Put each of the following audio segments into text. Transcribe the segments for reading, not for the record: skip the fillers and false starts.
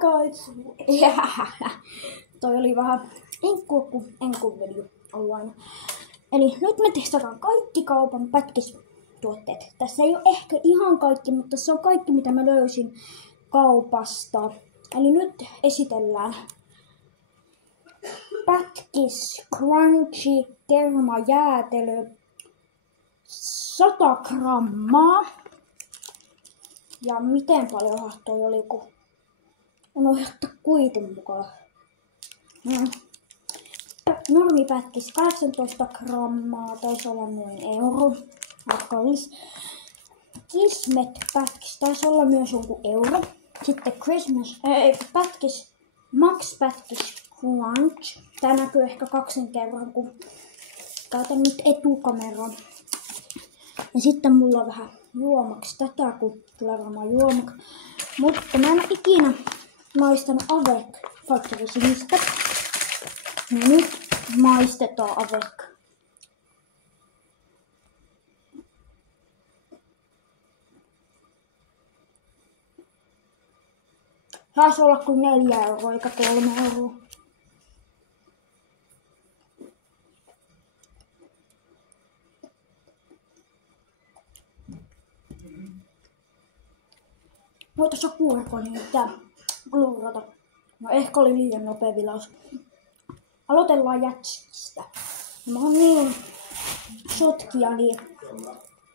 guys! Toi oli vähän enkkuveli ollut aina. Eli nyt me testataan kaikki kaupan pätkistuotteet. Tässä ei ole ehkä ihan kaikki, mutta se on kaikki mitä mä löysin kaupasta. Eli nyt esitellään pätkis crunchy kermajäätelö 100 grammaa. Ja miten paljon toi oli, kun unohtaa kuitin mukaan. Normipätkis 18 grammaa, taisi olla noin euro. Kallis. Kismet-pätkis taisi olla myös joku euro. Sitten pätkis, Max pätkis crunch. Tää näkyy ehkä kaksin kerran, kun käytän nyt etukameran. Ja sitten mulla on vähän juomaksi tätä, kun tulee varmaan juomaksi. Mutta mä en ikinä maistanut Avec Factory-sinistä. Ja nyt maistetaan Avec. Taisi olla kuin 4 euroa eikä 3 euroa. Voitaisi kuurekoni nyt tää glurrata. No ehkä oli liian nopea vilaus. Aloitellaan jätskistä. Mä oon niin shotkia, niin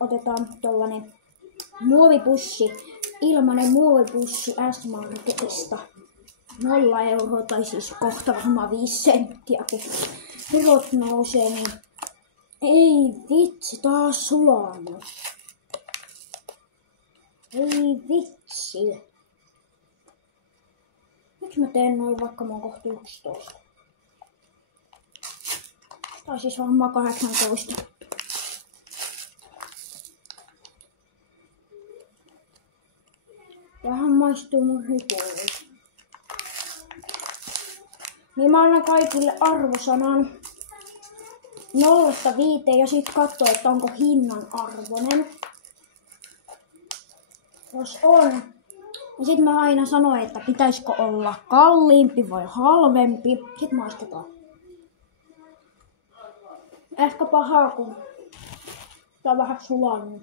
otetaan tollanen muovipussi. Ilmanen muovipussi S-Marketista. 0 euroa tai siis kohta varmaan 5 senttiäkin. Hirot nousee, niin ei vitsi, taas sulanut. Ei vitsi. Miksi mä teen noin, vaikka mä oon kohta 11? Tai siis varmaan 18. Tähän maistuu mun ripuille. Niin mä annan kaikille arvosanan 0-5 ja sit katsoo, että onko hinnan arvoinen. Jos on, niin sit mä aina sanon, että pitäisikö olla kalliimpi vai halvempi. Sit maistetaan. Ehkä pahaa, kun tää on vähän sulannut.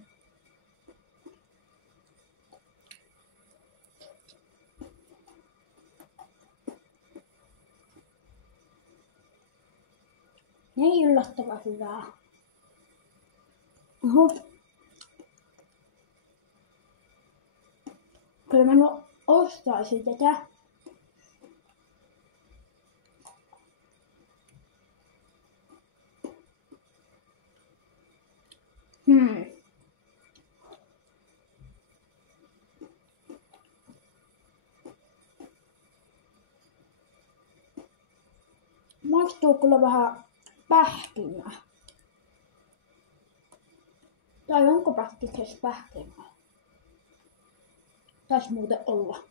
Ei yllättävän hyvää. Oho. Kyllä mä nyt ostaisin tätä. Maistuu kyllä vähän pähkinää. Tai onko pähkiksessä pähkinää? Taisi muuten olla.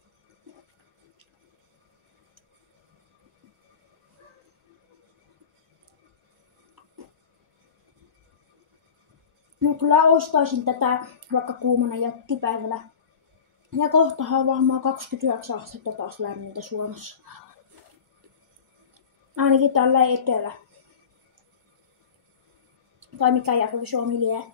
No kyllä ostaisin tätä vaikka kuumana jättipäivällä. Ja kohtahan on varmaan 29 astetta taas lämmintä Suomessa. Ainakin tällä etelä. Tai mikä järvi Suomi lie.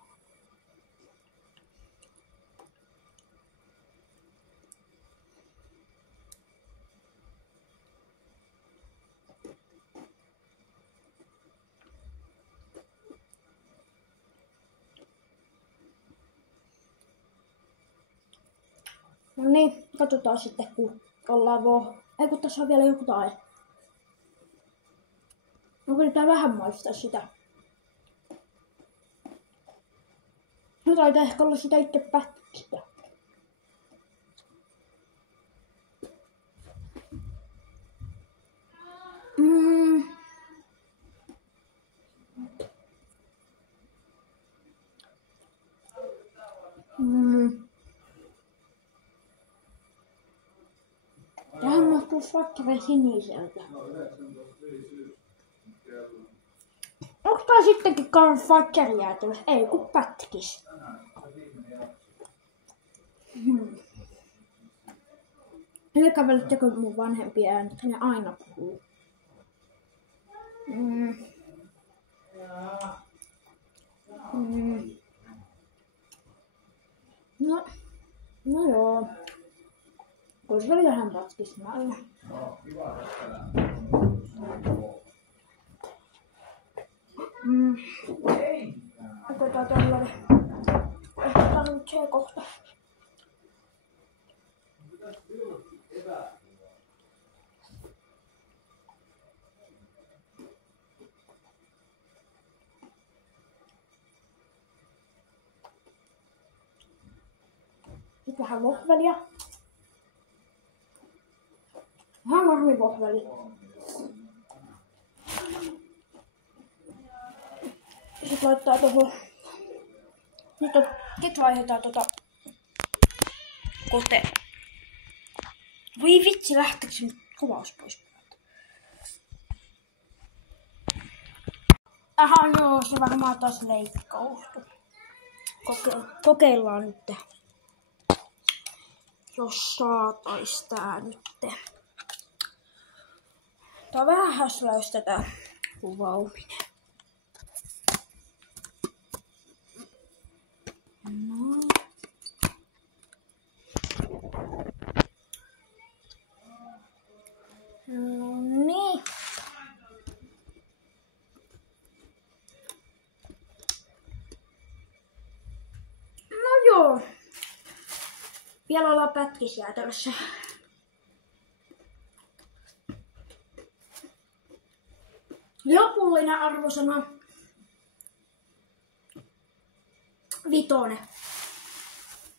No niin, katsotaan sitten kun ollaan ei kun tässä on vielä joku tae. No kyllä vähän maistaa sitä. No taitaa ehkä olla sitä itse pätkistä. Tähän mahtuu Factory siniseltä. Onko tää sittenkin Factory-jäätelö? Ei kun pätkis. Älkää välittäkö mun vanhempia äänet, ne aina puhuu. No joo. Vois oli vähän pätkismällä. Otetaan tällainen. Ehkä tarvitsee kohta. Sitten vähän lohvelia. Vähän normilohveli. Sitten laittaa tuohon. Nyt vaihdetaan kote. Voi vitsi, lähteekö se nyt kuvaus pois? Aha, joo, se varmaan taas leikkaustu. Kokeillaan nyt. Jos saatais tää nyt. Tää vähän häsläistä tää kuvauminen. No. Niin. No joo. Vielä ollaan pätkisjäätelössä. Lopullinen arvosana 5.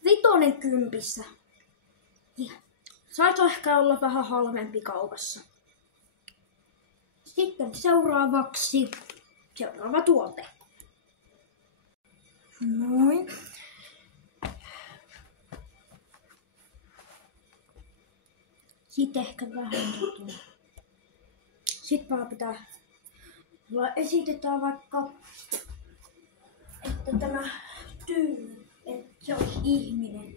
5 kympissä. Saisi ehkä olla vähän halvempi kaupassa. Sitten seuraavaksi seuraava tuote. Noin. Sitten ehkä vähän tuolla. Sitten vaan pitää esitetään vaikka, että tämä tyyny, että se olisi ihminen.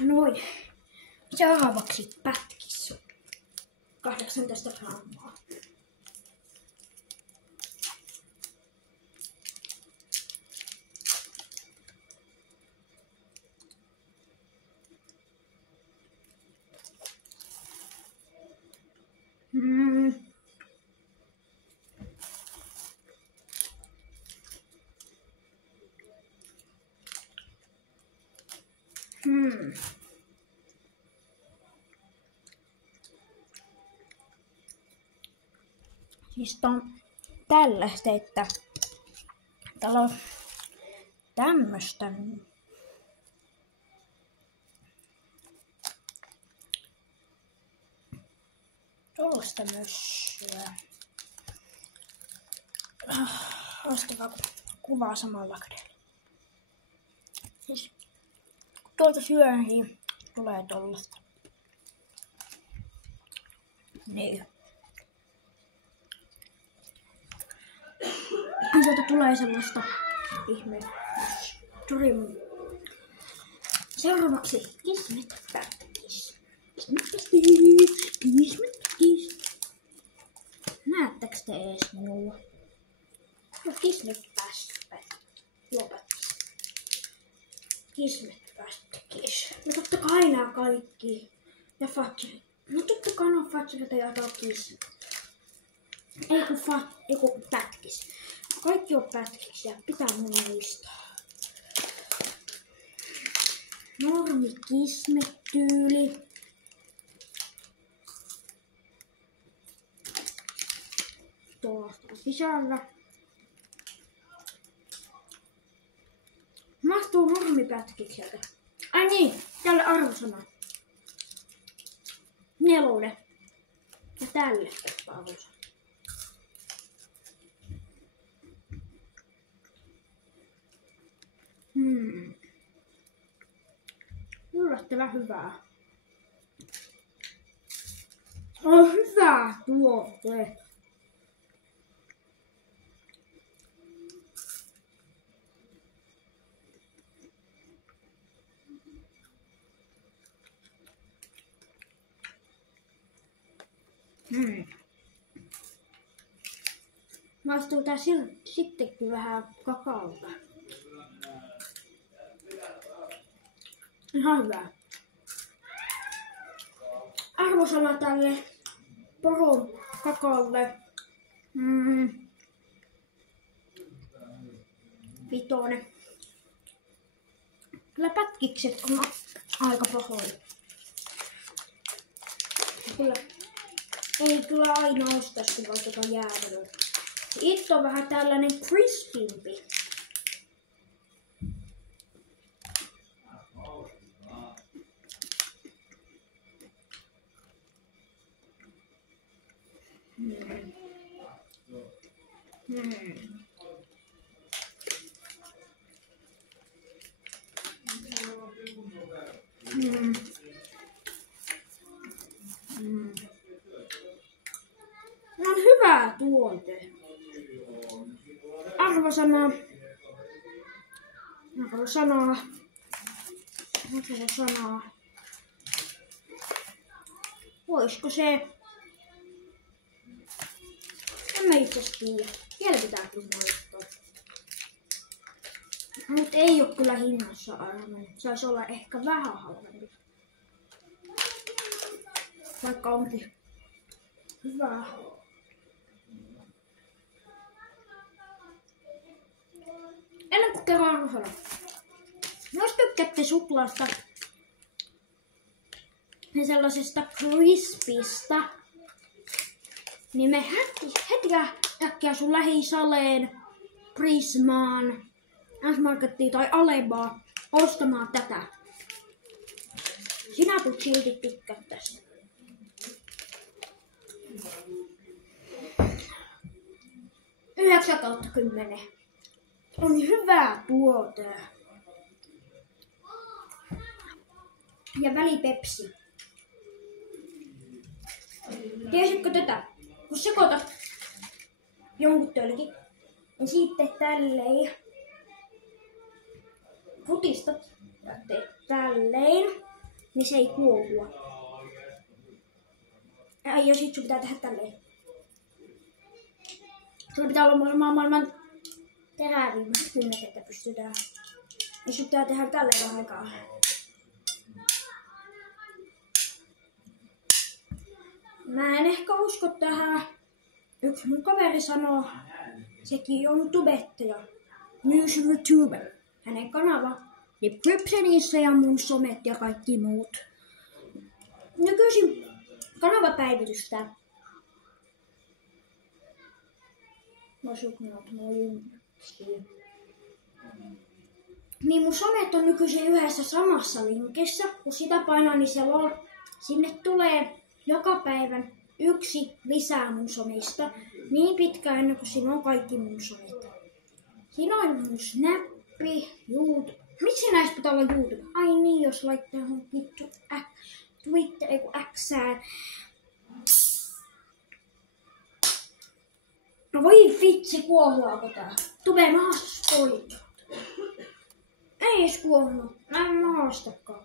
Noin. Seuraavaksi pätkis. 18 grammaa. Siis on tällaista, että täällä on tämmöstä. Tuollaista mössöä. Ostakaa kuvaa samalla kädellä. Siis kun tuolta syö, niin tulee tollasta. Niin. Sieltä tulee sellaista ihmeen. Seuraavaksi kismetpätkis. Näettekö te ees minua? Kismetpätkis. Kismetpätkis. No totta kai nää kaikki. Ja fatsi. No totta kai nää fatsilta ja takis. Ei kun pätkis. Kaikki on pätkiksiä, pitää mun muistaa. Normi kismetyyli. Tuosta sisällä. Mahtuu normipätkikseltä. Ai niin, tälle arvosana. 4. Ja tälle arvosana. Yllättävän hyvää. On hyvä tuote. Maistuu tää sittenkin vähän kakaolta. Ihan hyvä. Arvosana tälle poron kakaolle. 5. Kyllä pätkikset on aika pahoja. Kyllä. Ei kyllä aina ostais, kun vaikka jäätelöä. Itse on vähän tällainen crispimpi. On hyvä tuote. Arvosana. Voisiko se? En mä itse tiedä. Vielä pitää kyllä maistaa. Mut ei oo kyllä hinnassa arvoinen. Saisi olla ehkä vähän halvempi. Vaikka onkin hyvä. Ennen kuin kerran arvosana. Jos tykkäätte suklaasta ja sellaisesta crispistä, niin me heti äkkiä sun lähisaleen, Prismaan, S-Markettiin tai Alebaa ostamaan tätä. Sinä tulet silti tykkää tästä. Yhdeksän kautta 10. On hyvä tuote. Ja välipepsi. Tiesitkö tätä? Kun sekoitat jonkun tölkin ja sitten tälleen putistat ja teet tälleen, niin se ei kuohua. Ja sit sun pitää tehdä tälleen. Sulla pitää olla maailman terävimmät kynnet, että pystytään. Ja sun pitää tehdä tälleen vähän aikaa. Mä en ehkä usko tähän. Yksi mun kaveri sanoo, sekin on tubettaja, myös YouTuber. Hänen kanava Descriptionissa ja mun somet ja kaikki muut. Nykyisin kanavapäivitystä. Niin mun somet on nykyisin yhdessä samassa linkissä. Kun sitä painaa, niin sinne tulee joka päivän yksi lisää mun somista. Niin pitkään ennen kuin siinä on kaikki mun somit. Siinä on mun Snappi, YouTube. Miksi näistä pitää olla YouTube? Ai niin, jos laittaa johon vittu Twitter, eiku Xään. No voi vitsi, kuohuako tää? Tube maasta poikki. Ei ees kuohunut. Mä en maastakaan.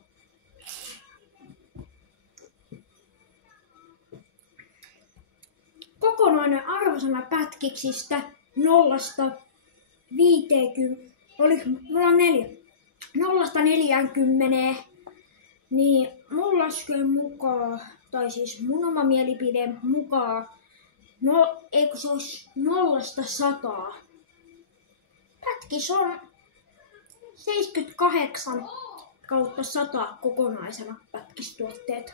Kokonainen arvosana pätkiksistä 0-50. Mulla on 4. 0-40. Niin mun laskujen mukaan, tai siis mun oma mielipide mukaan, eikö se olisi 0-100. Pätkis on 78 kautta 100 kokonaisena pätkistuotteet.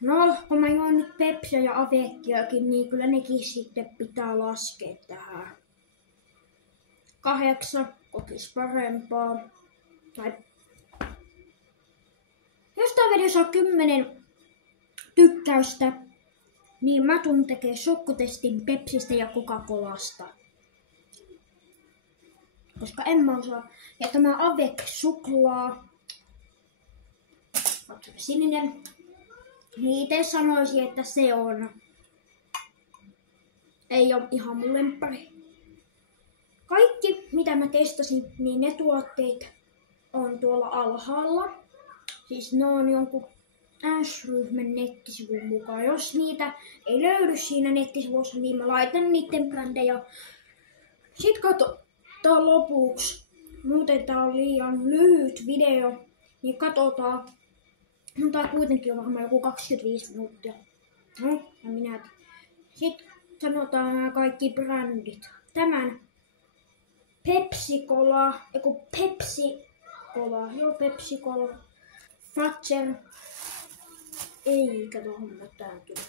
No, kun mä join nyt Pepsiä ja Avecchiakin, niin kyllä nekin sitten pitää laskea tähän. 8 kokis parempaa. Tai jos tää video saa 10 tykkäystä, niin mä tuun tekee sokkotestin Pepsistä ja Coca-Colasta. koska en mä osaa. Ja tämä Avec suklaa, sininen, niin itse sanoisin, että se on, ei ole ihan mun lemppari. Kaikki, mitä mä testasin, niin ne tuotteet on tuolla alhaalla. Siis ne on jonkun S-ryhmän nettisivun mukaan. Jos niitä ei löydy siinä nettisivussa, niin mä laitan niiden brändejä. Sitten katsotaan lopuksi. Muuten tää on liian lyhyt video, niin katsotaan. Tää kuitenkin on varmaan joku 25 minuuttia. No, ja minä. Sitten sanotaan nämä kaikki brändit. Tämän Pepsi-Cola, Pepsi-Cola, Fazer, eikä tohon mä tää tuli.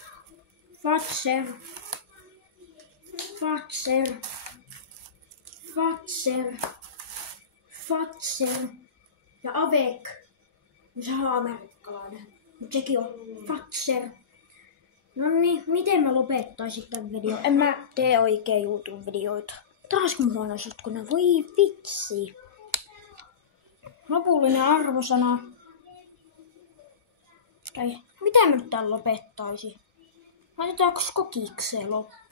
Fazer ja Avec. Se on amerikkalainen, mutta sekin on Fazer. Noniin, miten mä lopettaisin tän videon? En mä tee oikein YouTube-videoita. Taas kun huono sotkuna, voi vitsi. Lopullinen arvosana. Tai mitä mä nyt tän lopettaisin? Laitetaanko kokikseen loppuun?